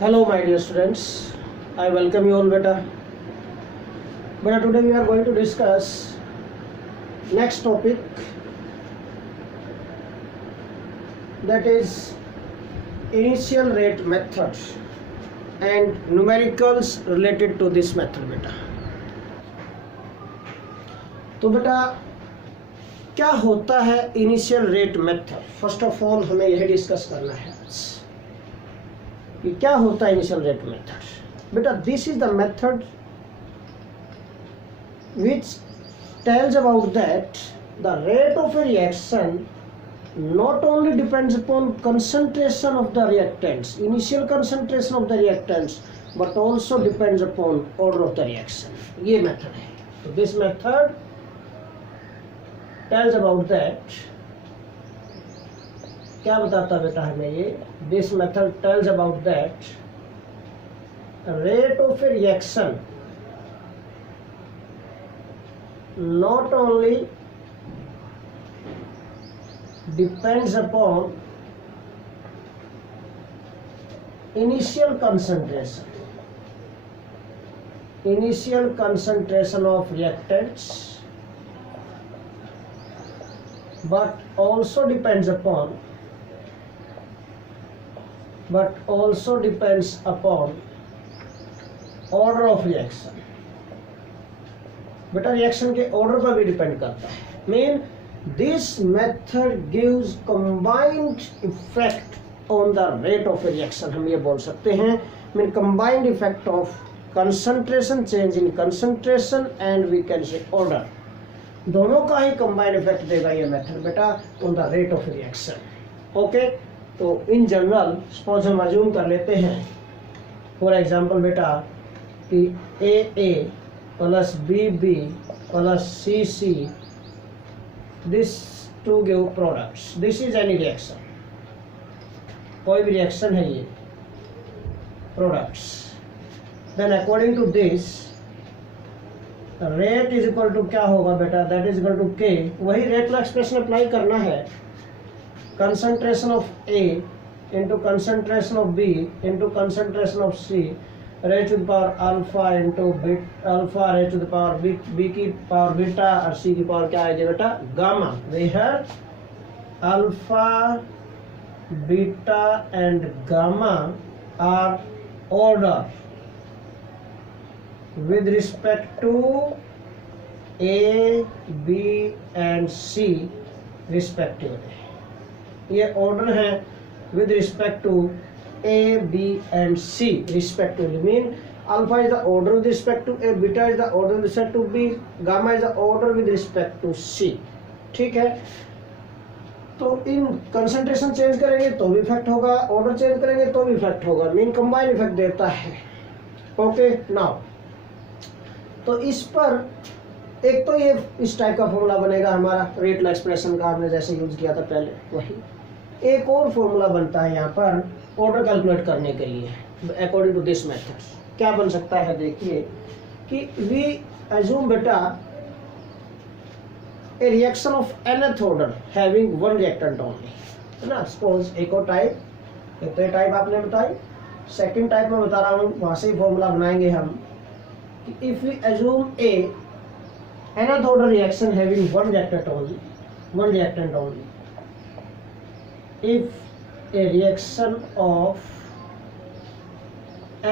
Hello my dear students, I welcome you all beta. Beta, today we are going to discuss next topic, that is initial rate method and numericals related to this method beta. तो बेटा क्या होता है initial rate method? First of all हमें यही discuss करना है कि क्या होता है इनिशियल रेट मेथड. बेटा this is the method which tells about that the rate of a reaction not only depends upon concentration of the reactants, initial concentration of the reactants, but also depends upon order of the reaction. ये method है. So this method tells about that. क्या बताता बेटा हमें ये? This method tells about that rate of a reaction not only depends upon initial concentration of reactants, but also depends upon order of reaction. बेटा reaction के order पर भी depend करता है. Mean this method gives combined effect on the rate of a reaction. हम ये बोल सकते हैं mean combined effect of concentration, change in concentration and we can say order. दोनों का ही कंबाइंड इफेक्ट देगा ये मेथड बेटा on the rate of reaction. Okay, तो इन जनरल सपोज हम अज्यूम कर लेते हैं फॉर एग्जांपल बेटा कि ए plus BB plus CC, this to give products. This is any reaction, कोई भी रिएक्शन है ये products. Then according to this rate is equal to क्या होगा बेटा? That is equal to K. वही रेट का एक्सप्रेशन अप्लाई करना है. Concentration of A into concentration of B into concentration of C raised to the power alpha into alpha raised to the power b की power beta और c की power क्या आएगी बेटा? Gamma. Where alpha, beta and gamma are order with respect to A, B and C respectively. ये order है with respect to A, B and C respectively. Mean alpha is the order with respect to A, beta is the order with respect to B, gamma is the order with respect to C. ठीक है, तो in concentration change करेंगे तो भी effect होगा, order change करेंगे तो भी इफेक्ट होगा. मीन कंबाइंड इफेक्ट देता है. ओके, नाउ तो इस पर एक तो ये इस टाइप का फॉर्मूला बनेगा हमारा रेट ला एक्सप्रेशन का, हमने जैसे यूज किया था पहले वही. एक और फॉर्मूला बनता है यहाँ पर ऑर्डर कैलकुलेट करने के लिए अकॉर्डिंग टू दिस मेथड. क्या बन सकता है देखिए कि वी अज्यूम बेटा ए reaction of nth order having one reactant only, है ना. सपोज एक और टाइप, एक तो टाइप आपने बताई, सेकंड टाइप में बता रहा हूँ, वहां से ही फॉर्मूला बनाएंगे हम कि if we assume a nth order reaction having one reactant only, if a reaction of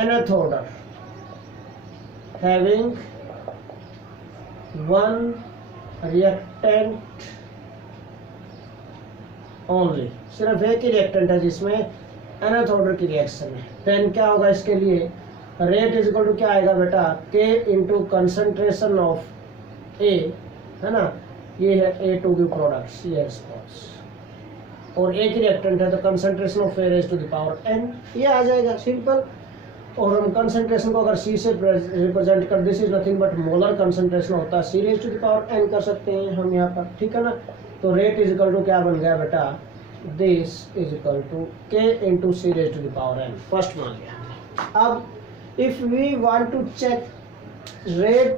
nth order having one reactant only, सिर्फ एक ही रिएक्टेंट है जिसमें nth ऑर्डर की रिएक्शन है, देन क्या होगा इसके लिए? रेट इज इक्वल टू क्या आएगा बेटा? K into concentration of A, है ना. ये है A टू गिव प्रोडक्ट्स, ये रिस्पॉन्स, और एक ही रिएक्टेंट है तो concentration of A raise to the power n, ये आ जाएगा सिंपल. और हम कंसंट्रेशन को अगर C से रिप्रेजेंट कर, this is nothing but molar concentration होता है, C raise to the power n कर सकते हैं हम यहाँ पर. ठीक है ना. तो रेट इज इक्वल टू क्या बन गया बेटा? This is equal to K into C raise to the power n. First मान लिया. अब if we want to check rate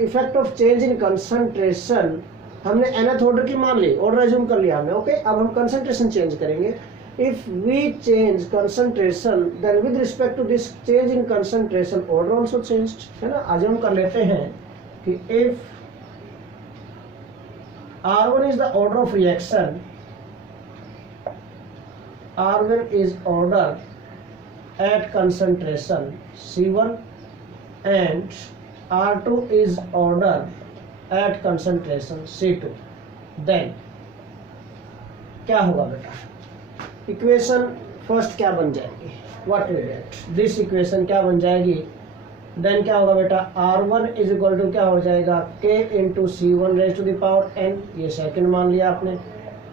effect of change in concentration, हमने nth ऑर्डर की मान ली, ऑर्डर एज्यूम कर लिया हमने. ओके, अब हम कंसंट्रेशन चेंज करेंगे. if we change concentration then with respect to this change in concentration order also changed, है ना। आज हम कर लेते हैं कि if R1 is the order of reaction, R1 is order at concentration C1 and R2 is order at concentration C2, then क्या होगा बेटा, इक्वेशन फर्स्ट क्या बन जाएगी, what will get this equation क्या बन जाएगी, देन क्या होगा बेटा, R1 इज इक्वल टू क्या हो जाएगा, K into C1 raise to the power n, ये सेकंड मान लिया आपने,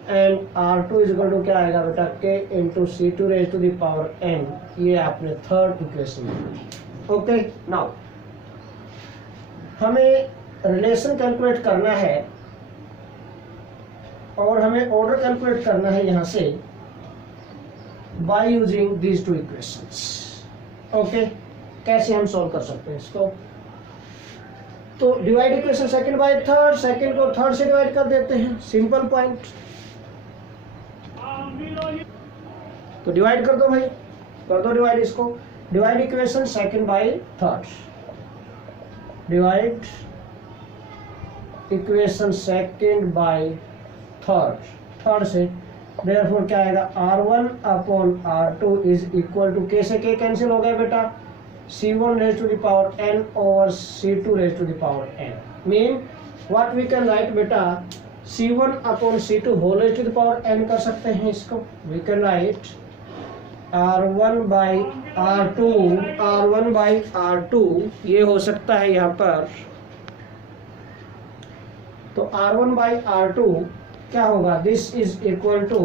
and R2 is equal to क्या आएगा बेटा, K into C2 raise to the power n, ये आपने थर्ड इक्वेशन ली। ओके, नाउ हमें रिलेशन कैलकुलेट करना है और हमें ऑर्डर कैलकुलेट करना है यहाँ से bye using these two equations. Okay, कैसे हम सॉल्व कर सकते हैं इसको, तो divide equation second by third, second को थर्ड से डिवाइड कर देते हैं, सिंपल पॉइंट। तो डिवाइड कर दो भाई, कर दो डिवाइड इसको, divide equation second by third, divide equation second by third से, देयरफॉर क्या आएगा, R1 upon R2 is equal to, K से K कैंसिल हो गया बेटा, C1 raise to the power n over C2 raise to the power n, mean what we can write बेटा, C1 upon C2 whole raise to the power n कर सकते हैं इसको, we can right R1 by R2 ये हो सकता है यहाँ पर, तो R1 बाई R2 क्या होगा, this is equal to,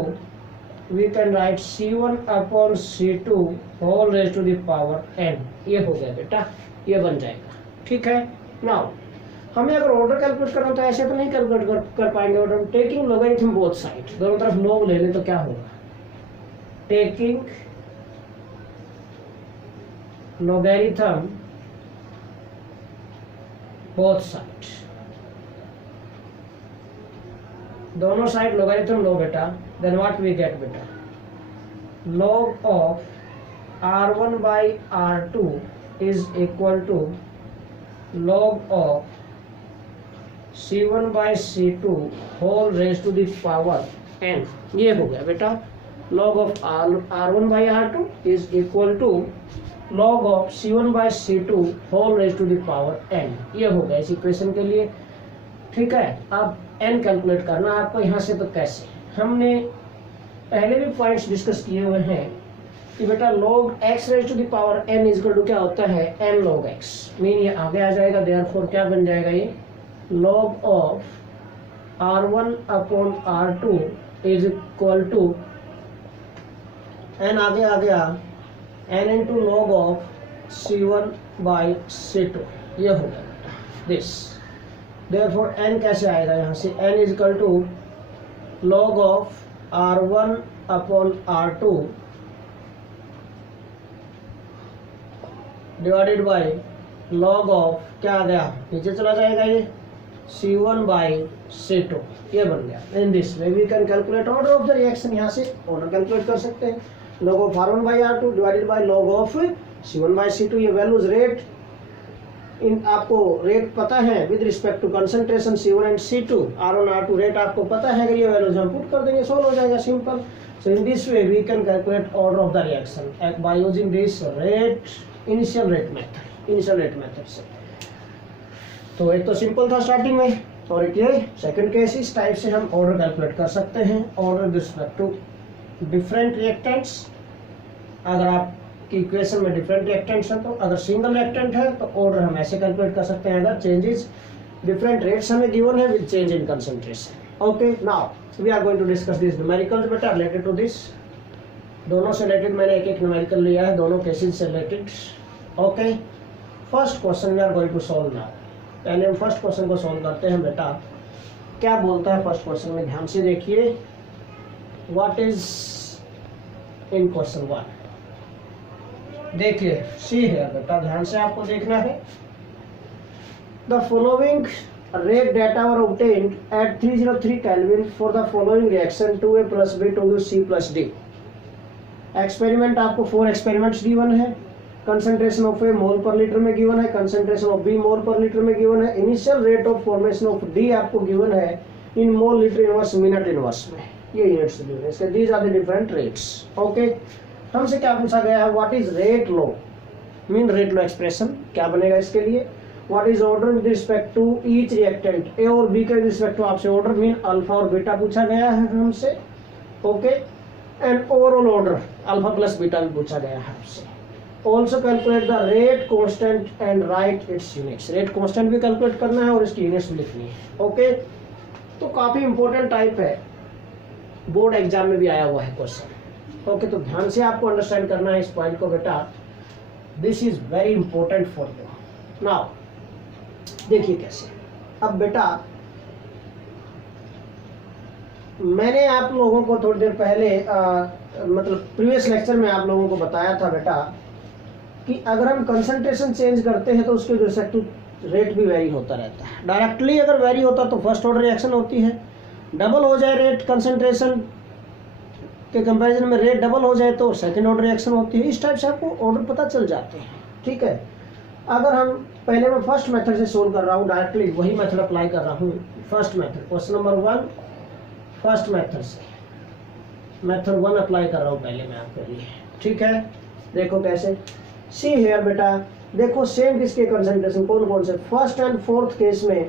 we can write C1 upon C2 whole raise to the power n, ये हो गया बेटा, ये बन जाएगा, ठीक है। नाउ हमें अगर ऑर्डर कैलकुलेट करना तो ऐसे तो नहीं कैलकुलेट कर पाएंगे order, taking logarithm both side, दोनों तरफ लॉग ले लें तो क्या होगा, टेकिंग लॉगरिथम बोथ साइड, दोनों साइड लॉगरिथम लो बेटा, देन व्हाट वी गेट बेटा, log of R1 by R2 is equal to log of C1 by C2 whole raised to the power n, ये हो गया बेटा, log of R1 by R2 is equal to log of C1 by C2 whole raised to the power n, ये हो गया इस equation के लिए, ठीक है। अब n कैलकुलेट करना आपको यहाँ से, तो कैसे, हमने पहले भी पॉइंट्स डिस्कस किए हुए हैं कि बेटा log x raise to the power n is equal to क्या होता है, n log x, मीन ये आगे आ जाएगा, देयरफॉर क्या बन जाएगा, ये log of R1 upon R2 is equal to n आगे आ गया n into log of C1 by C2, ये हो गया दिस, देयरफॉर n कैसे आएगा यहाँ से, n is equal to log of R1 upon R2 divided by log of, क्या आ गया, नीचे चला जाएगा ये, C1 बाई C2, ये बन गया। In this way we can calculate order of the reaction, यहाँ से ऑर्डर कैलकुलेट कर सकते हैं, log of R1 by R2 divided by log of C1 by C2, ये वैल्यूज रेट, इन आपको रेट पता है with respect to concentration C1 and C2, R1 R2 rate आपको पता है कि ये वैल्यूज हम पुट कर देंगे, सोल्व हो जाएगा, simple. So in this way we can calculate order of the reaction by using this rate, initial rate method से। तो एक तो सिंपल था स्टार्टिंग में, और एक ये सेकंड केस, इस टाइप से हम ऑर्डर कैलकुलेट कर सकते हैं, order with respect to different reactants. अगर आप कि इक्वेशन में डिफरेंट रिएक्टेंट्स हैं, तो अगर सिंगल रिएक्टेंट है तो ऑर्डर हम ऐसे कैलकुलेट कर सकते हैं, अगर चेंजेस डिफरेंट रेट्स हमें गिवन है with change in concentration. Okay, now we are going to discuss this numericals बेटा रिलेटेड टू दिस, दोनों से रिलेटेड मैंने एक न्यूमेरिकल लिया है, दोनों केसेस से related. Okay, first question we are going to solve now. पहले हम फर्स्ट क्वेश्चन को सॉल्व करते हैं बेटा, क्या बोलता है फर्स्ट क्वेश्चन में, ध्यान से देखिए, व्हाट इज इन क्वेश्चन 1, देखिए सी है बेटा, ध्यान से आपको देखना है। The following rate data were obtained at 303 kelvin for the following reaction 2A + B → C + D। Experiment आपको 4 एक्सपेरिमेंट्स गिवन है, concentration of A mole per litre में गिवन है, concentration of B mole per litre में given है, initial rate of formation of D आपको given है in mole litre inverse minute inverse में, ये यूनिट्स गिवन है इसके, these are the different rates. Okay, हमसे क्या पूछा गया है, what is rate law, mean rate law expression क्या बनेगा इसके लिए, what is order with respect to each reactant, A और बी के रिस्पेक्ट टू आपसे ऑर्डर मीन अल्फा और बीटा पूछा गया है हमसे। Okay, and overall order alpha plus beta भी पूछा गया है आपसे। Also calculate the rate constant and right it's units, rate constant भी कैलकुलेट करना है और इसकी यूनिट्स भी लिखनी है। ओके, तो काफी इंपॉर्टेंट टाइप है, बोर्ड एग्जाम में भी आया हुआ है क्वेश्चन। ओके, तो ध्यान से आपको अंडरस्टैंड करना है इस पॉइंट को बेटा, this is very important for you. Now देखिए कैसे, अब बेटा मैंने आप लोगों को थोड़ी देर पहले मतलब प्रीवियस लेक्चर में आप लोगों को बताया था बेटा कि अगर हम कंसंट्रेशन चेंज करते हैं तो उसके रिस्पेक्टिव रेट भी वेरी होता रहता है। डायरेक्टली अगर वेरी होता तो फर्स्ट ऑर्डर रिएक्शन होती है, डबल हो जाए रेट कंसंट्रेशन के कंपैरिजन में, रेट डबल हो जाए तो सेकंड ऑर्डर रिएक्शन होती है। इस टाइप से आपको ऑर्डर पता चल जाते हैं। ठीक है, अगर हम पहले मैं फर्स्ट मेथड से सोल्व कर रहा हूँ, डायरेक्टली वही मेथड अप्लाई कर रहा हूँ। First method, question number 1 first method से, मेथड 1 अप्लाई कर रहा हूँ पहले मैं आपके लिए। ठीक है, देखो कैसे, सी हेयर बेटा, देखो सेम किसके कंसंट्रेशन कौन कौन से, फर्स्ट एंड फोर्थ केस में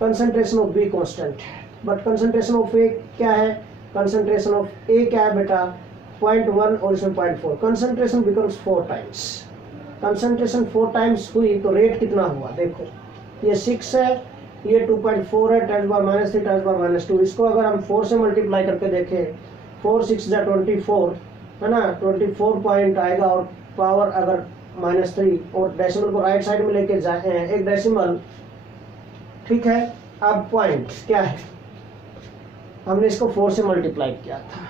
कंसंट्रेशन ऑफ बी कांस्टेंट है, बट कंसंट्रेशन ऑफ ए क्या है, कंसंट्रेशन ऑफ ए क्या है बेटा 0.1 और इसमें 0.4, concentration becomes 4 times, concentration 4 times हुई तो रेट कितना हुआ, देखो ये 6 है, ये 2.4 है, 10⁻³ 10⁻²। इसको अगर हम 4 से मल्टीप्लाई करके देखें, 4 6 जा 24 है ना, 24 पॉइंट आएगा, और पावर अगर -3 और डेसिमल को राइट साइड में लेके जाए एक डेसिमल। ठीक है, अब पॉइंट क्या है, हमने इसको 4 से मल्टीप्लाई किया था,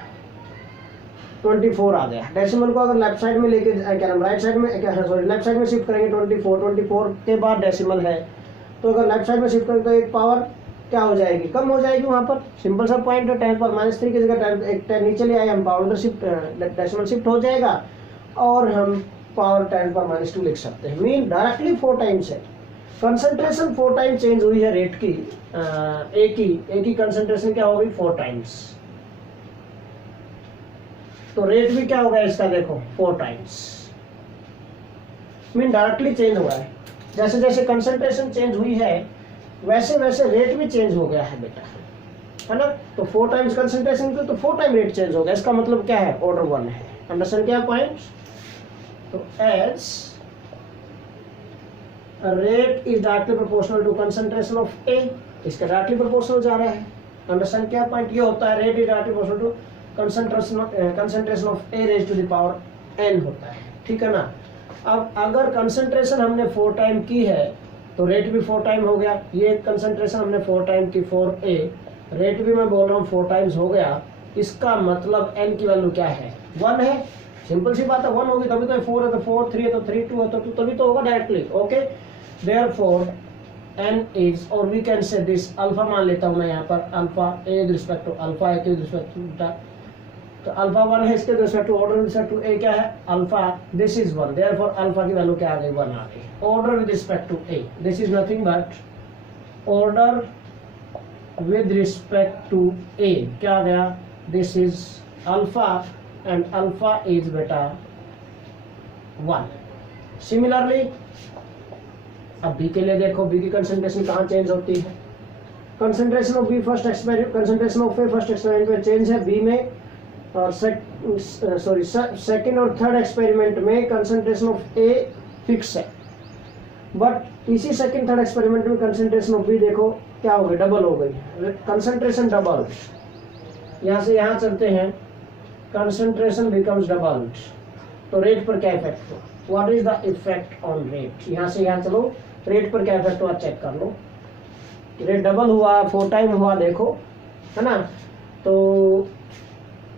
24 आ गया। डेसिमल को अगर लेफ्ट साइड में लेके क्या नाम राइट साइड में क्या सॉरी लेफ्ट साइड में शिफ्ट करेंगे 24 के बाद डेसिमल है, तो अगर लेफ्ट साइड में शिफ्ट करेंगे तो एक पावर क्या हो जाएगी, कम हो जाएगी। वहाँ पर सिंपल सा पॉइंट है, 10⁻³ की जगह एक 10 नीचे ले आए हम, पावर शिफ्ट डेसिमल शिफ्ट हो जाएगा और हम पावर 10⁻² लिख सकते हैं, मीन डायरेक्टली 4 टाइम्स है। कंसंट्रेशन 4 टाइम चेंज हुई है रेट की, एक ही कंसंट्रेशन क्या हो गई 4 टाइम्स, तो रेट भी क्या होगा इसका, देखो 4 टाइम्स, मीन डायरेक्टली चेंज हुआ है। जैसे जैसे कंसंट्रेशन चेंज हुई है वैसे वैसे रेट भी चेंज हो गया है बेटा, है ना। तो 4 टाइम्स कंसंट्रेशन की तो 4 टाइम रेट चेंज हो गया, इसका मतलब क्या है, ऑर्डर 1 है। अंडरस्टैंड क्या पॉइंट, तो as rate is directly proportional to concentration of A, इसका डायरेक्टली प्रोपोर्शनल जा रहा है। अंडरस्टैंड क्या पॉइंट, ये होता है rate is directly proportional to concentration of A raise to the power N होता है। ठीक है ना। अब अगर कंसंट्रेशन हमने 4 टाइम की है तो रेट भी 4 टाइम हो गया, ये कंसंट्रेशन हमने 4 टाइम की 4a, रेट भी मैं बोल रहा हूँ 4 टाइम्स हो गया, इसका मतलब n की वैल्यू क्या है 1 है, सिंपल सी बात है 1 होगी तभी तो 4 है तो 4, 3 है तो 3, 2 है तो 2, तभी तो होगा directly. Okay, therefore n is, और we can say this, alpha मान लेता हूँ मैं यहाँ पर, alpha A with respect to alpha, A के रिस्पेक्ट टू बीटा, तो अल्फा 1 है, इसके respect to order with respect to A क्या है alpha, this is 1, therefore alpha की वैल्यू क्या आ गई 1 आ गई। Order with respect to A, this is nothing but order with respect to A क्या आ गया, this is alpha and alpha is बेटा 1। सिमिलरली अब बी के लिए देखो, बी की कंसंट्रेशन कहाँ चेंज होती है, concentration of B first experiment, concentration of A first experiment में चेंज है बी में, और सेकेंड और थर्ड एक्सपेरिमेंट में कंसंट्रेशन ऑफ ए फिक्स है, बट इसी सेकेंड थर्ड एक्सपेरिमेंट में कंसंट्रेशन ऑफ बी देखो क्या हो गई, डबल हो गई, कंसंट्रेशन डबल, यहाँ से यहाँ चलते हैं, कंसंट्रेशन बिकम्स डबल, तो रेट पर क्या इफेक्ट हुआ, what is the effect on rate, यहाँ से यहाँ चलो, रेट पर क्या इफेक्ट हुआ चेक कर लो, रेट डबल हुआ 4 टाइम हुआ, देखो है ना, तो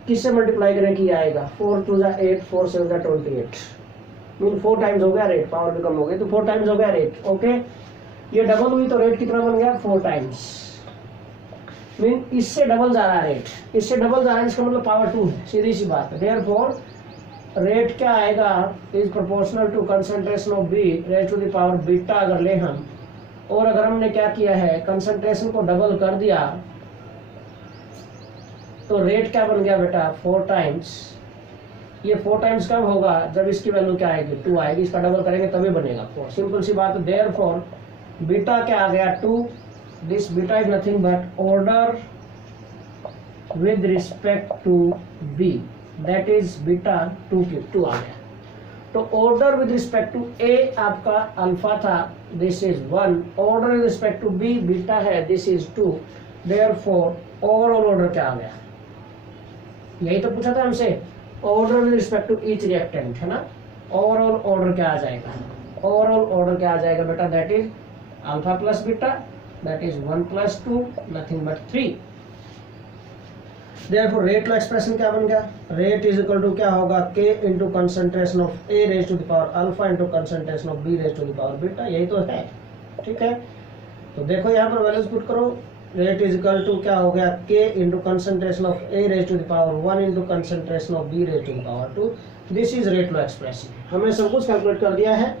किससे मल्टीप्लाई करें कि आएगा 4 2 जा 8, 4 7 जा 28, मीन 4 टाइम्स हो गया रेट, पावर भी कम हो गई तो 4 टाइम्स हो गया रेट। ओके, ये डबल हुई तो रेट कितना बन गया 4 टाइम्स, मीन इससे डबल जा रहा है रेट, इससे डबल जा रहा है, इसका मतलब पावर 2 है, सीधी सी बात है। देयरफॉर रेट क्या आएगा is proportional to concentration of B raise to the power beta अगर ले हम, और अगर हमने क्या किया है कंसंट्रेशन को डबल कर दिया तो रेट क्या बन गया बेटा 4 टाइम्स। ये 4 टाइम्स कब होगा जब इसकी वैल्यू क्या आएगी 2 आएगी, इसका डबल करेंगे तभी बनेगा 4। सिंपल सी बात है। देयरफॉर बीटा क्या आ गया 2, this beta is nothing but order with respect to B, that is beta 2 आ गया। तो order with respect to A आपका अल्फा था, this is 1, order with respect to B beta है, this is 2, therefore overall order क्या आ गया, यही तो पूछा था हमसे, order with respect to each reactant है ना। ओवरऑल ऑर्डर क्या आ जाएगा, ओवरऑल ऑर्डर क्या आ जाएगा बेटा, that is alpha plus beta, that is 1 + 2 nothing but 3। Therefore rate law expression क्या बन गया, रेट इज इक्वल टू क्या होगा k into concentration of a raise to the power alpha into concentration of b raise to the power beta, यही तो है। ठीक है, तो देखो यहाँ पर वैल्यूज पुट करो, रेट इज इक्वल टू क्या हो गया k into concentration of a raise to the power 1 into concentration of b raise to the power 2, this is rate law expression. हमने सब कुछ कैलकुलेट कर दिया है,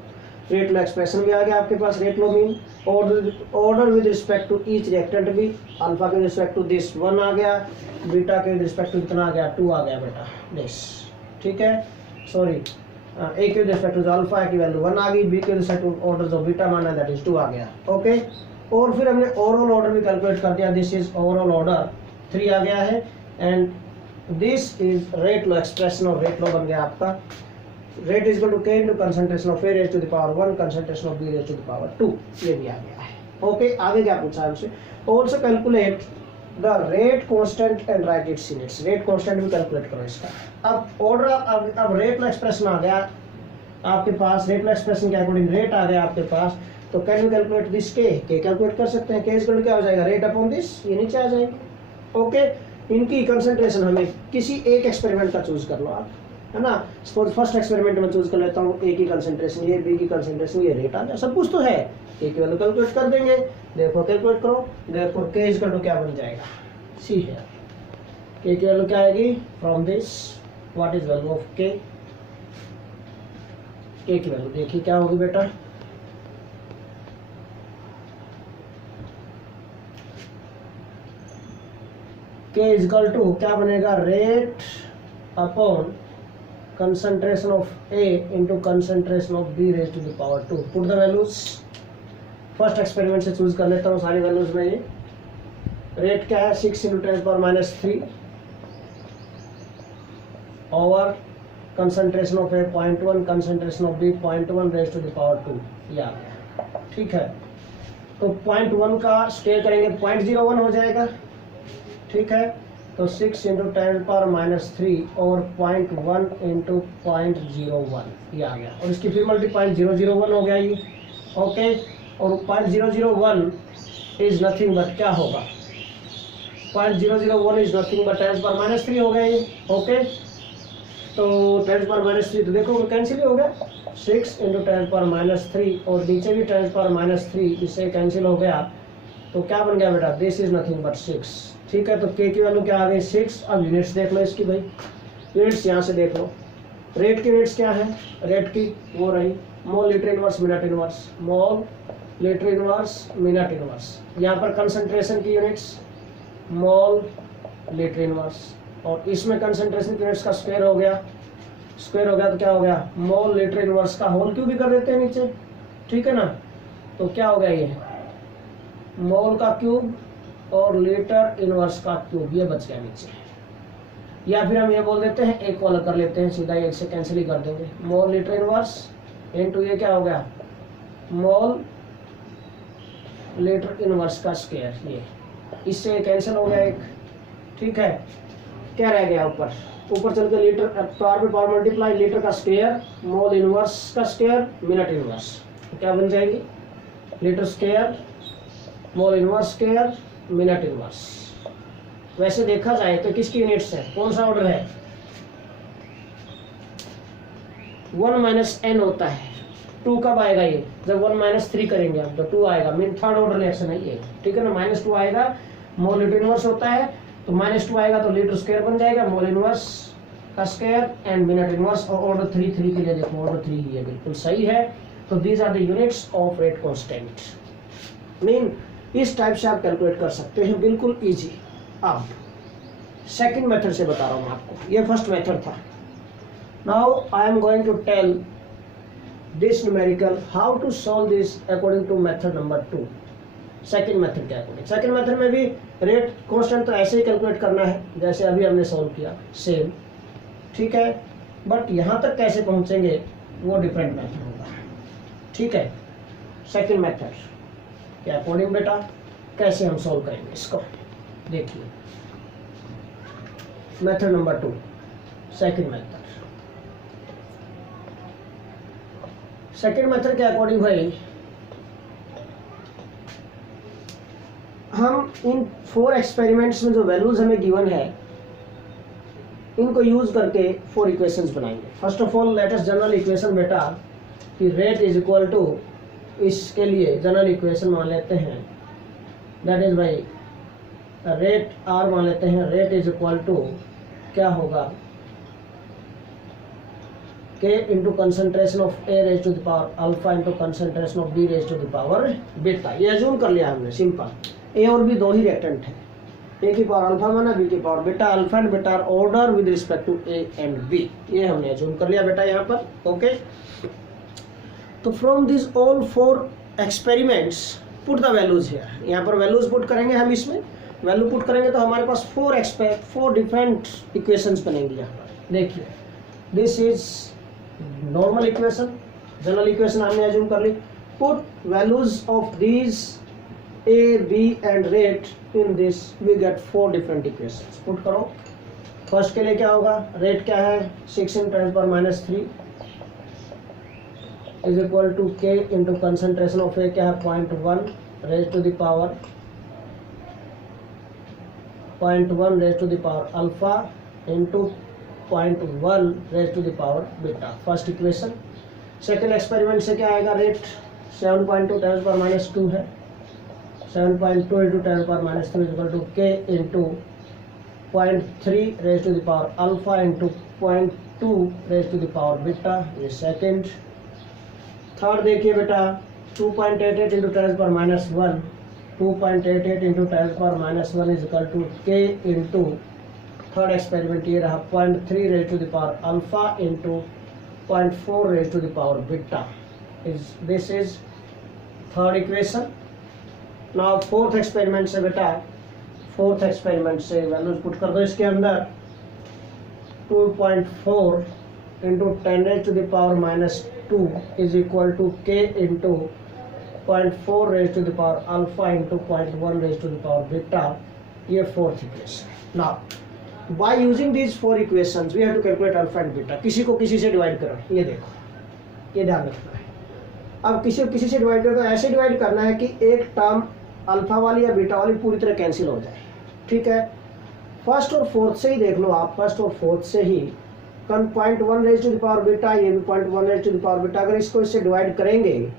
रेट लो एक्सप्रेशन भी आ गया आपके पास, rate law mean, order with respect to each reactant भी, अल्फा के रिस्पेक्ट टू दिस 1 आ गया, बीटा के रिस्पेक्ट टू कितना आ गया 2 आ गया बेटा दिस। ठीक है, सॉरी ए के रिस्पेक्ट टू अल्फा की वैल्यू 1 आ गई, बी के रिस्पेक्ट टू ऑर्डर जो बीटा माना दैट इज 2 आ गया। ओके, और फिर हमने ओवरऑल ऑर्डर भी कैलकुलेट कर दिया, दिस इज ओवरऑल ऑर्डर 3 आ गया है, and this is rate law expression, और रेट लो बन गया आपका rate is equal to k into concentration of a raise to the power 1 concentration of b raise to the power 2, ये भी आ गया है। ओके, आगे क्या पूछा है हमसे, also calculate the rate constant and right it's units, rate constant भी कैलकुलेट करो इसका। अब ऑर्डर अब रेट लो एक्सप्रेशन आ गया आपके पास, रेट लो एक्सप्रेशन के अकॉर्डिंग रेट आ गया आपके पास, तो can you calculate this k calculate कर सकते हैं, k इक्वल टू क्या हो जाएगा रेट अपॉन दिस, ये नीचे आ जाएगी। ओके, इनकी कंसंट्रेशन हमें किसी एक एक्सपेरिमेंट का चूज कर लो आप, है ना। सपोज फर्स्ट एक्सपेरिमेंट में चूज कर लेता हूँ ए की कंसंट्रेशन, ये बी की कंसंट्रेशन, ये रेट आ गया, सब कुछ तो है, ए की वैल्यू कैलकुलेट कर देंगे। देखो कैलकुलेट करो, देखो के इज टू क्या बन जाएगा सी है, के की वैल्यू क्या आएगी from this, what is value of के की वैल्यू देखिए क्या होगी बेटा, के इज टू क्या बनेगा rate upon concentration of A into concentration of B raised to the power 2, put the values, first experiment से चूज कर लेता हूँ सारी वैल्यूज में। ये रेट क्या है 6 into 10⁻³ over concentration of A 0.1 concentration of B 0.1 raise to the power 2, ये आ गया। ठीक है, तो 0.1 का स्केयर करेंगे 0.01 हो जाएगा। ठीक है, तो 6 इंटू 10⁻³ और 0.1 इंटू 0.01 ये आ गया, और इसकी फिर मल्टी 0.001 हो गया ये। ओके, और 0.001 इज नथिंग बट क्या होगा 0.001 इज नथिंग बट 10⁻³ हो गया ये। ओके, तो 10⁻³ तो देखो कैंसिल हो गया, 6 इंटू 10⁻³ और नीचे भी 10⁻³ इससे कैंसिल हो गया, तो क्या बन गया बेटा दिस इज नथिंग बट 6। ठीक है, तो के की वैल्यू क्या आ गई 6। अब यूनिट्स देख लो इसकी भाई, यूनिट्स यहाँ से देख लो, रेट की यूनिट्स क्या है, रेट की वो रही मोल litre inverse minute inverse, mole litre inverse minute inverse. यहाँ पर कंसंट्रेशन की यूनिट्स मोल लीटर इनवर्स, और इसमें कंसंट्रेशन की यूनिट्स का स्क्वायर हो गया, स्क्वायर हो गया तो क्या हो गया मोल लीटर इनवर्स का होल क्यूब भी कर देते हैं नीचे। ठीक है ना, तो क्या हो गया ये मोल का क्यूब और लीटर इनवर्स का क्यूब, ये बच गया नीचे। या फिर हम ये बोल देते हैं एक को अलग कर लेते हैं, सीधा एक से कैंसिल ही कर देंगे, मोल लीटर इनवर्स इनटू ये क्या हो गया मोल लीटर इनवर्स का स्क्वायर, ये इससे कैंसिल हो गया एक। ठीक है, क्या रह गया ऊपर, ऊपर चल के लीटर पावर पे पावर मल्टीप्लाई लीटर का स्क्वायर मोल इनवर्स का स्क्वायर मिनट इनवर्स, तो क्या बन जाएगी litre square mole inverse square minute inverse. वैसे देखा जाए तो किसकी यूनिट्स है, कौन सा ऑर्डर है 1 - n होता है, 2 कब आएगा ये जब 1 - 3 करेंगे आप, तो 2 आएगा, मीन थर्ड ऑर्डर रिएक्शन है ये। ठीक है ना, -2 आएगा, मोल लीटर इनवर्स होता है तो -2 आएगा तो लीटर स्क्वायर बन जाएगा mole inverse square and minute inverse, और ऑर्डर 3 3 के लिए देखो ऑर्डर 3 ही है, बिल्कुल सही है। तो these are the units of rate constant. Mean इस टाइप से आप कैलकुलेट कर सकते हैं, बिल्कुल इजी। अब सेकंड मेथड से बता रहा हूँ आपको, ये फर्स्ट मेथड था। Now I am going to tell this numerical how to solve this according to method number 2, second method के अकॉर्डिंग। सेकंड मेथड में भी रेट कांस्टेंट तो ऐसे ही कैलकुलेट करना है जैसे अभी हमने सॉल्व किया, सेम, ठीक है। बट यहाँ तक कैसे पहुँचेंगे वो डिफरेंट मेथड होगा, ठीक है। सेकंड मेथड के अकॉर्डिंग बेटा कैसे हम सॉल्व करेंगे इसको, देखिए method number 2, second method. Second method के अकॉर्डिंग भाई हम इन 4 एक्सपेरिमेंट्स में जो वैल्यूज हमें गिवन है इनको यूज करके 4 इक्वेशंस बनाएंगे। First of all let us general equation बेटा कि रेट इज इक्वल टू, इसके लिए जनरल इक्वेशन मान लेते हैं, दैट इज भाई रेट आर मान लेते हैं, रेट इज इक्वल टू क्या होगा, k into concentration of A raise to the power alpha into concentration of B raise to the power beta. ये अज्यूम कर लिया हमने, सिंपल। ए और बी दो ही रिएक्टेंट है, ए की पावर अल्फा माना, बी की power beta, alpha and beta order with respect to A and B, ये हमने अज्यूम कर लिया बेटा यहाँ पर, ओके। तो from this all 4 experiments put the values here, यहाँ पर वैल्यूज पुट करेंगे हम, इसमें वैल्यू पुट करेंगे तो हमारे पास 4 डिफरेंट इक्वेशंस बनेंगी यहाँ पर। देखिए this is normal equation, general equation हमने अज्यूम कर ली, put values of these a, b and rate in this we get 4 different equations। Put करो। फर्स्ट के लिए क्या होगा, रेट क्या है 6 × 10⁻³ is equal to k into concentration of A क्या है 0.1 raise to the power 0.1 raise to the power alpha into 0.1 raise to the power beta, first equation. Second experiment से क्या आएगा, रेट 7.2 10⁻² है, 7.2 into 10⁻³ is equal to k into 0.3 raise to the power alpha into 0.2 raise to the power beta, ये second. Third देखिए बेटा 2.88 into 10⁻⁻1, 2.88 into 10⁻⁻1 is equal to k into, third experiment ये रहा 0.3 raise to the power alpha into 0.4 raise to the power beta, is this is third equation. Now fourth experiment से बेटा, fourth experiment से values put कर दो इसके अंदर, 2.4 into 10 raise to the power -2 is equal to k into 0.4 raise to the power alpha into 0.1 raise to the power beta, ये fourth equation. Now by using these 4 equations we have to calculate alpha and beta. किसी को किसी से divide करो, ये देखो, ये ध्यान रखना है। अब किसी को किसी से डिवाइड करो तो ऐसे डिवाइड करना है कि एक टर्म अल्फा वाली या बीटा वाली पूरी तरह कैंसिल हो जाए, ठीक है। फर्स्ट और फोर्थ से ही देख लो आप, फर्स्ट और फोर्थ से ही 0.1 raise to the power beta, ये भी 0.1 raise to the power beta. अगर इसको इससे डिवाइड करेंगे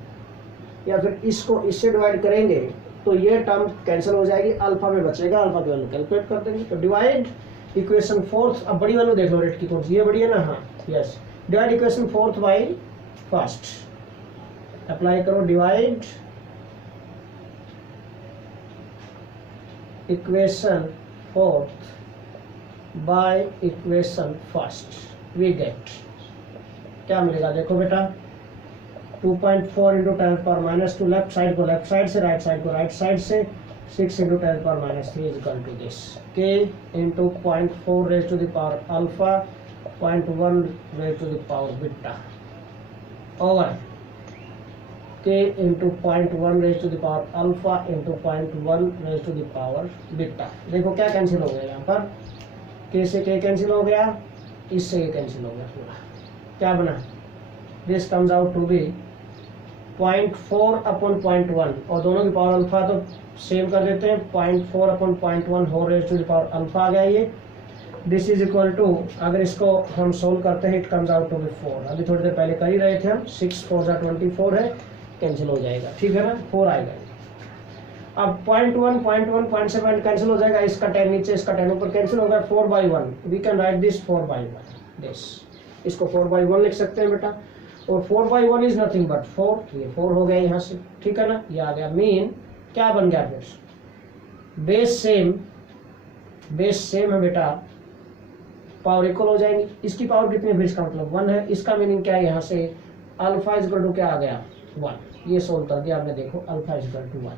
या फिर इसको इससे डिवाइड करेंगे तो ये टर्म कैंसिल हो जाएगी, अल्फा में बचेगा, अल्फा की वैल्यू कैलकुलेट कर देंगे। तो डिवाइड इक्वेशन फोर्थ, अब बड़ी वाली देख लो रेट की कौन सी, ये बड़ी है ना, हाँ yes, divide equation fourth by first, apply करो, divide equation fourth by equation first, we get क्या मिलेगा, देखो बेटा 2.4 इंटू 10⁻² लेफ्ट साइड को लेफ्ट साइड से, राइट साइड को राइट साइड से, 6 into 10⁻³ is equal to this, k into 0.4 raise to the power alpha 0.1 raise to the power beta over k into 0.1 raise to the power alpha into 0.1 raise to the power beta. देखो क्या cancel हो गया यहाँ पर, k से k cancel हो गया, इससे ये कैंसिल हो गया पूरा, क्या बना, this comes out to be 0.4 upon 0.1, और दोनों की पावर अल्फा तो सेम कर देते हैं, 0.4 upon 0.1 whole raise to the power alpha आ गया ये। दिस इज इक्वल टू, अगर इसको हम सोल्व करते हैं it comes out to be 4, अभी थोड़ी देर पहले कर ही रहे थे हम, 6 4 24 है, कैंसिल हो जाएगा, ठीक है ना, 4 आएगा। अब 0.1 0.1 0.7 कैंसिल हो जाएगा, इसका 10 नीचे इसका 10 ऊपर कैंसिल होगा, 4/1 we can write this 4/1, this, इसको 4/1 लिख सकते हैं बेटा, और 4/1 इज नथिंग बट 4, ये 4 हो गया यहाँ से, ठीक है ना, ये आ गया। मीन क्या बन गया फिर, बेस सेम है बेटा, पावर इक्वल हो जाएंगी। इसकी पावर कितनी है, इसका मतलब 1 है, इसका मीनिंग क्या है, यहाँ से अल्फा इज इक्वल टू क्या आ गया 1, ये सोल्व कर दिया आपने, देखो alpha is equal to 1।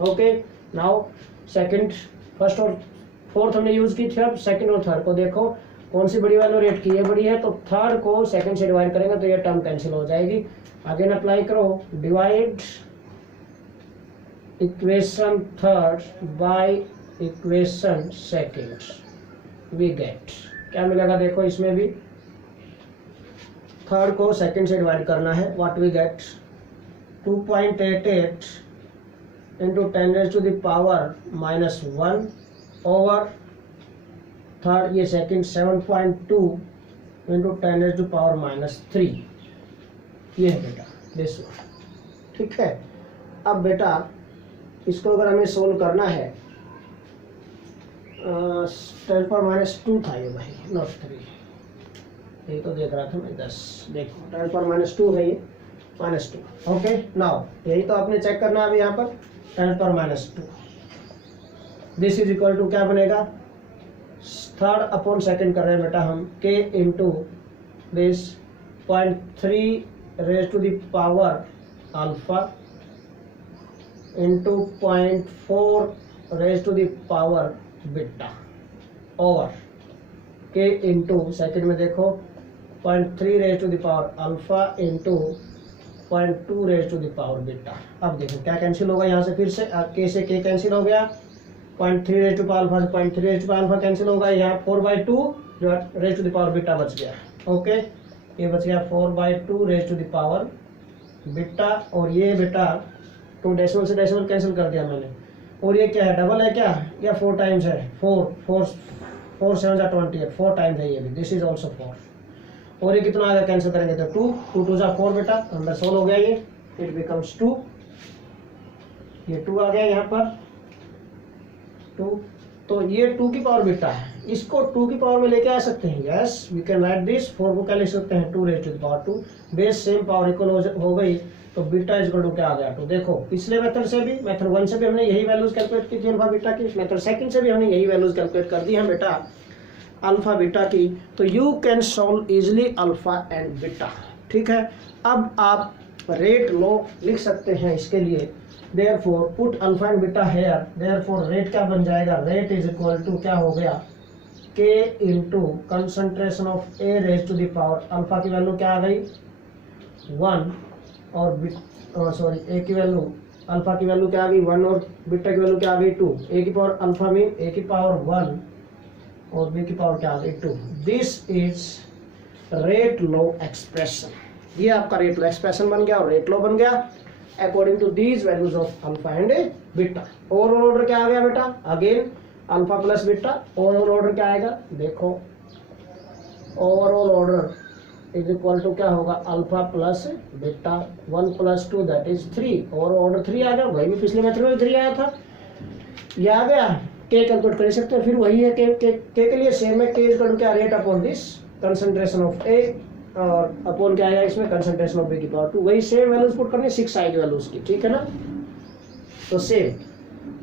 Okay, now second, first और फोर्थ हमने यूज की थी, अब सेकंड और थर्ड को देखो कौन सी बड़ी वैल्यू रेट की है, बड़ी है, तो थर्ड को सेकंड से डिवाइड करेंगे तो ये टर्म कैंसिल हो जाएगी। अगेन अप्लाई करो, divide equation third by equation second, we get, क्या मिलेगा देखो, इसमें भी थर्ड को सेकंड से डिवाइड करना है, what we get 2.88 into 10⁻⁻1 over third, ये सेकंड 7.2 इंटू 10⁻⁻3, ये है बेटा दिस वन, ठीक है। अब बेटा इसको अगर हमें सोल्व करना है, 10⁻2 था ये भाई, नॉट 3, ये तो देख रहा था मैं 10, देखो 10⁻2 है ये, -2। ओके, नाउ यही तो आपने चेक करना है अभी यहाँ पर, 10⁻2, दिस इज इक्वल टू क्या बनेगा, थर्ड अपॉन सेकंड कर रहे हैं बेटा हम, k into this 0.3 raise to the power alpha into 0.4 raise to the power beta over k into second में देखो 0.3 raise to the power alpha into 0.2 raise to the power beta. अब देखो क्या कैंसिल होगा यहाँ से, फिर से k से k कैंसिल हो गया, 0.3 रेज टू पावर अल्फा से 0.3 raise to power alpha cancel होगा, यहाँ 4/2 जो raise to the power beta बच गया। ओके, ये बच गया 4/2 raise to the power beta, और ये बेटा 2 डेसिमल से डेसिमल कैंसिल कर दिया मैंने, और ये क्या है, डबल है क्या, या 4 टाइम्स है, 4 7 28, 4 टाइम्स है ये भी, दिस इज ऑल्सो 4, और ये कितना आ गया, कैंसिल करेंगे तो 2 2 2 4 बेटा, अंदर सोल्व हो गया ये, इट बिकम्स 2, ये 2 आ गया यहाँ पर 2, तो ये 2 की पावर बीटा है, इसको 2 की पावर में लेके आ सकते हैं, yes we can write this, 4 को क्या लिख सकते हैं 2 raise to the power 2, base same power equal हो गई, तो बीटा इज इक्वल टू क्या आ गया 2। देखो पिछले मेथड से भी, मेथड 1 से भी हमने यही वैल्यूज कैलकुलेट की थी अल्फा बीटा की, मेथड सेकंड से भी हमने यही वैल्यूज कैलकुलेट कर दी हैं बेटा अल्फा बीटा की, तो you can solve easily alpha and beta, ठीक है। अब आप रेट लो लिख सकते हैं इसके लिए, therefore put alpha and beta here, therefore rate क्या बन जाएगा, rate is equal to क्या हो गया k into concentration of a raised to the power, alpha की वैल्यू क्या आ गई 1, और सॉरी a की वैल्यू, अल्फा की वैल्यू क्या आ गई 1, और बीटा की वैल्यू क्या आ गई 2, a की पावर अल्फा मीन a की पावर 1 और b की पावर क्या आ गई 2, this is rate law expression, ये आपका रेट लो एक्सप्रेशन बन गया और रेट लो बन गया according to these values of alpha and beta. Overall order क्या आ गया बेटा, again alpha plus beta, overall order क्या आएगा देखो, overall order is equal to क्या होगा alpha plus beta, 1 + 2 that is 3, overall order 3 आ गया, वही भी पिछले मेथड में 3 आया था, ये आ गया, के कैलकुलेट कर सकते हैं, फिर वही है के के लिए सेम है, के इज इक्वल टू क्या rate upon this concentration of A, और अपॉन क्या आएगा इसमें कंसंट्रेशन ऑफ बी की पावर 2, वही सेम वैल्यूज पुट करनी 6 साइड वैल्यूज की, ठीक है ना, तो सेम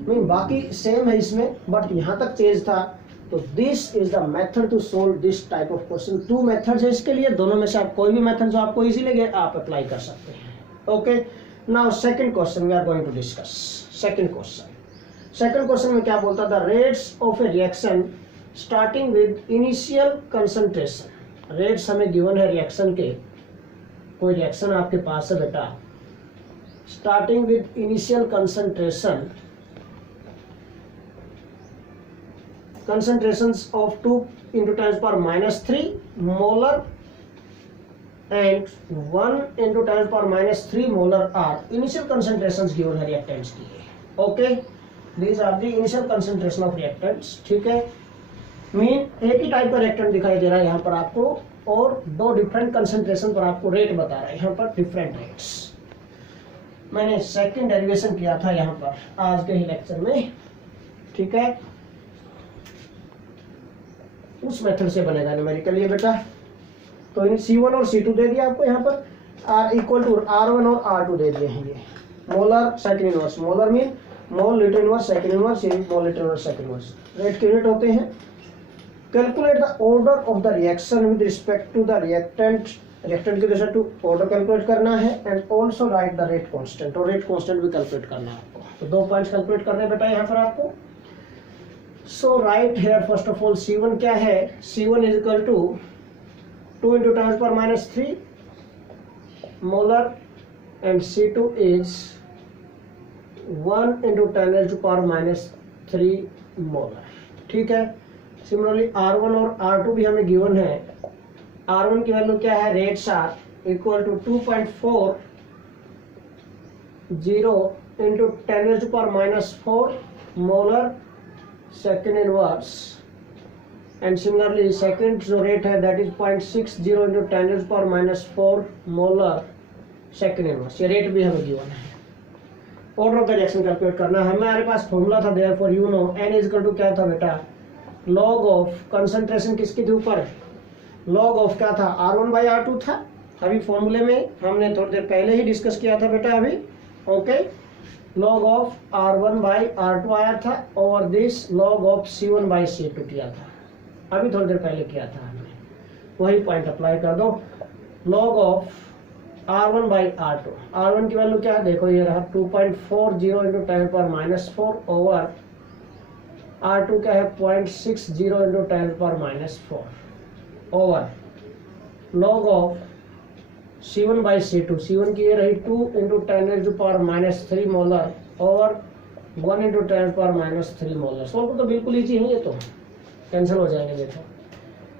मीन बाकी सेम है इसमें, बट यहाँ तक चेंज था, तो this is the method to solve this type of question. 2 methods है इसके लिए, दोनों में से आप कोई भी मेथड जो आपको इजी लगे आप अप्लाई कर सकते हैं। Okay, now second question we are going to discuss. Second question में क्या बोलता था, rates of a reaction starting with initial concentration, rates हमें गिवन है रिएक्शन के, कोई रिएक्शन आपके पास है बेटा, starting with initial concentration, concentrations of 2 into 10⁻³ molar and 1 into 10⁻³ molar are initial concentrations given है reactants की। Okay, these are the initial concentration of reactants, ठीक है। मीन एक ही टाइप का रिएक्टेंट दिखाई दे रहा है यहाँ पर आपको, और 2 डिफरेंट कंसंट्रेशन पर आपको रेट बता रहा है यहाँ पर, डिफरेंट रेट्स। मैंने सेकंड डेरिवेशन किया था यहाँ पर आज के ही लेक्चर में, ठीक है, उस मेथड से बनेगा न्यूमेरिकल ये बेटा। तो इन C1 और C2 दे दिया आपको यहाँ पर, R इक्वल टू R1 और R2 दे दिए हैं ये molar second inverse. Molar mean mole litre inverse second inverse, mole litre inverse second inverse. Rate के यूनिट होते हैं। Calculate the order of the reaction with respect to the reactant, reactant की दशा to order calculate करना है and also write the rate constant, और rate constant भी calculate करना है आपको। तो 2 पॉइंट्स कैलकुलेट करने हैं बेटा यहाँ पर आपको। So right here first of all C1 क्या है, C1 is equal to 2 into 10⁻³ molar and C2 is 1 into 10⁻³ molar. ठीक है। सिमिलरली R1 और R2 भी हमें गिवन है। R1 की वैल्यू क्या है, rates are equal to 2.40 into 10⁻⁴ molar second inverse, and similarly second जो रेट है that is 0.60 into 10⁻⁴ molar second inverse. ये रेट भी हमें गिवन है। Order of the reaction calculate करना है। हमारे पास फॉर्मूला था therefore you know n is equal to क्या था बेटा, लॉग ऑफ कंसंट्रेशन किसके ऊपर, लॉग ऑफ क्या था, R1/R2 था। अभी फॉर्मूले में हमने थोड़ी देर पहले ही डिस्कस किया था बेटा अभी। ओके, लॉग ऑफ R1/R2 आया था और दिस लॉग ऑफ C1/C2 किया था, अभी थोड़ी देर पहले किया था हमने। वही पॉइंट अप्लाई कर दो। लॉग ऑफ R1/R2, R1 की वैल्यू क्या है देखो, ये रहा 2.40 into 10⁻⁴ ओवर R2 क्या है 0.60 into 10⁻⁴ over log of C1/C2, C1 की ये रही 2 into 10⁻³ molar over 1 into 10⁻³ molar. Solve तो बिल्कुल ईजी है, ये तो कैंसिल हो जाएंगे देखो,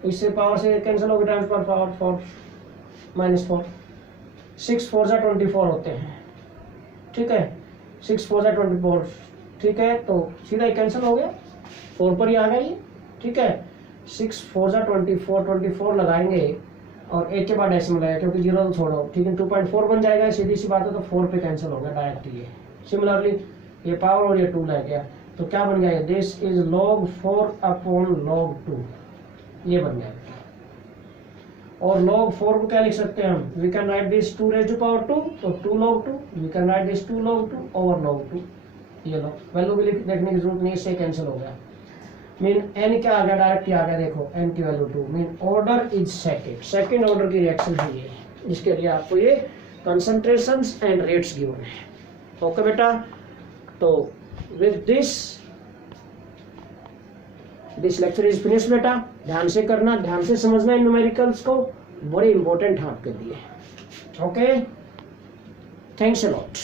इससे पावर से कैंसिल हो गया, 10⁻⁴ -4, 6 4 जा 24 होते हैं। ठीक है, 6 4 जा 24। ठीक है, तो सीधा ही कैंसिल हो गया, 4 पर ही आ गया ये। ठीक है, 6 4 जा 24 लगाएंगे और 1 के बाद डेसिमल आएगा क्योंकि 0 तो छोड़ो। ठीक है, 2.4 बन जाएगा, सीधी सी बात है, तो 4 पे कैंसिल हो गया डायरेक्ट ये। सिमिलरली ये पावर और ये 2 लग गया, तो क्या बन गया, दिस इज log 4/log 2, ये बन गया। और log 4 को क्या लिख सकते हैं हम, वी कैन राइट दिस 2⁻², तो 2 log 2, we can write this 2 log 2 over log 2। ये लो, वैल्यू भी देखने की जरूरत नहीं, इससे कैंसिल हो गया। मीन n क्या आ गया, डायरेक्ट आ गया देखो, n की value 2, mean order is second order की रिएक्शन है ये, जिसके लिए आपको ये कंसंट्रेशंस एंड रेट्स गिवन है। ओके बेटा, तो with this lecture is finish बेटा। ध्यान से करना, ध्यान से समझना इन न्यूमेरिकल्स को, बड़े इंपॉर्टेंट है आपके लिए। Okay, thanks a lot.